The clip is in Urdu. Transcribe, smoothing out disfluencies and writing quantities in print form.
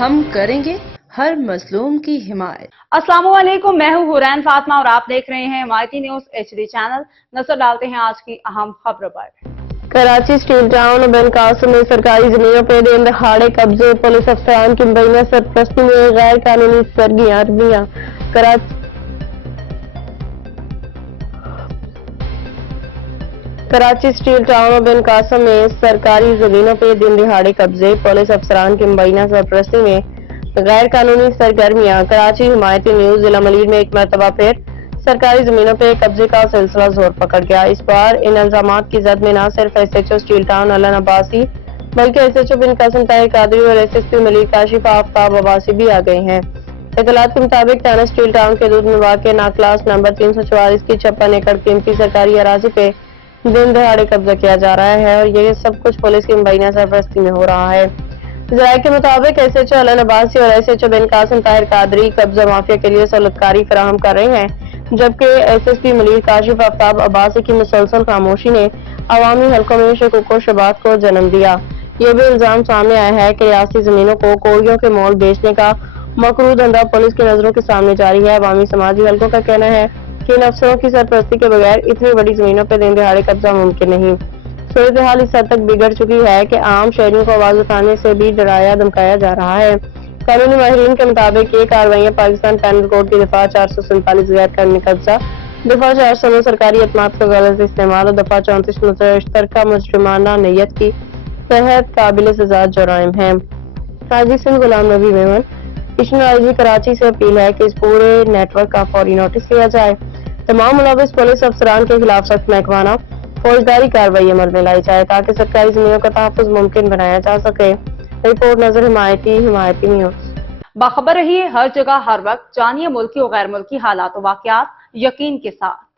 ہم کریں گے ہر مظلوم کی حمایت۔ السلام علیکم، میں ہوں حورین فاطمہ اور آپ دیکھ رہے ہیں حمایتی نیوز HD چینل۔ نظر ڈالتے ہیں آج کی اہم خبروں پر۔ کراچی اسٹیل ٹاؤن بن قاسم میں سرکاری زمینوں پہ دن دہاڑے قبضے، پولیس افسران کی مبینہ سرپرستی میں غیر قانونی سرگرمیاں۔ کراچی اسٹیل ٹاؤن بن قاسم میں سرکاری زمینوں پہ دن دہاڑے قبضے، پولیس افسران کی مبینہ سرپرستی میں غیر قانونی سرگرمیاں۔ کراچی حمایتی نیوز ضلع ملیر میں ایک مرتبہ پھر سرکاری زمینوں پہ قبضے کا سلسلہ زور پکڑ گیا۔ اس بار ان الزامات کی زد میں نہ صرف SHO اسٹیل ٹاؤن علن عباسی بلکہ SHO بن قاسم طاہر قادری اور SSP ملیر کاشف آفتاب عباسی بھی آ گئے ہیں۔ اطلاعات کے مطابق تھانہ اسٹیل ٹاؤن کے حدود میں واقع ناکلاس نمبر 344 کی 56 ایکڑ قیمتی سرکاری اراضی پہ دن دہاڑے قبضہ کیا جا رہا ہے اور یہ سب کچھ پولیس کی مبینہ سرپرستی میں ہو رہا ہے۔ ذرائع کے مطابق SHO علن عباسی اور SHO بن قاسم طاہر قادری قبضہ مافیا کے لیے سہولتکاری فراہم کر رہے ہیں، جبکہ SSP ملیر کاشف آفتاب عباسی کی مسلسل خاموشی نے عوامی حلقوں میں شکوک و شبہات کو جنم دیا۔ یہ بھی الزام سامنے آیا ہے کہ ریاستی زمینوں کو کوڑیوں کے مول بیچنے کا مکروہ دھندا پولیس کی نظروں کے سامنے جاری ہے۔ عوامی سماجی حلقوں کا کہنا ہے کہ ان افسروں کی سرپرستی کے بغیر اتنی بڑی زمینوں پہ دن دہاڑے قبضہ ممکن نہیں۔ صورتحال اس حد تک بگڑ چکی ہے کہ عام شہریوں کو آواز اٹھانے سے بھی ڈرایا دھمکایا جا رہا ہے۔ قانونی ماہرین کے مطابق یہ کارروائیاں پاکستان پینل کوڈ کی دفعہ 447 غیر قانونی قبضہ، دفعہ 409 سرکاری اعتماد کا غلط استعمال اور دفعہ 34 مشترکہ مجرمانہ نیت کی تحت قابل سزا جرائم ہیں۔ قاضی سندھ غلام نبی میمن ایڈیشنل IG کراچی سے اپیل ہے کہ اس پورے نیٹ ورک کا فوری نوٹس لیا جائے، تمام ملوث پولیس افسران کے خلاف سخت محکمانہ فوجداری کارروائی عمل میں لائی جائے تاکہ سرکاری زمینوں کا تحفظ ممکن بنایا جا سکے۔ رپورٹ نظر حمایتی نیوز۔ باخبر رہیے ہر جگہ ہر وقت، جانیے ملکی و غیر ملکی حالات و واقعات یقین کے ساتھ۔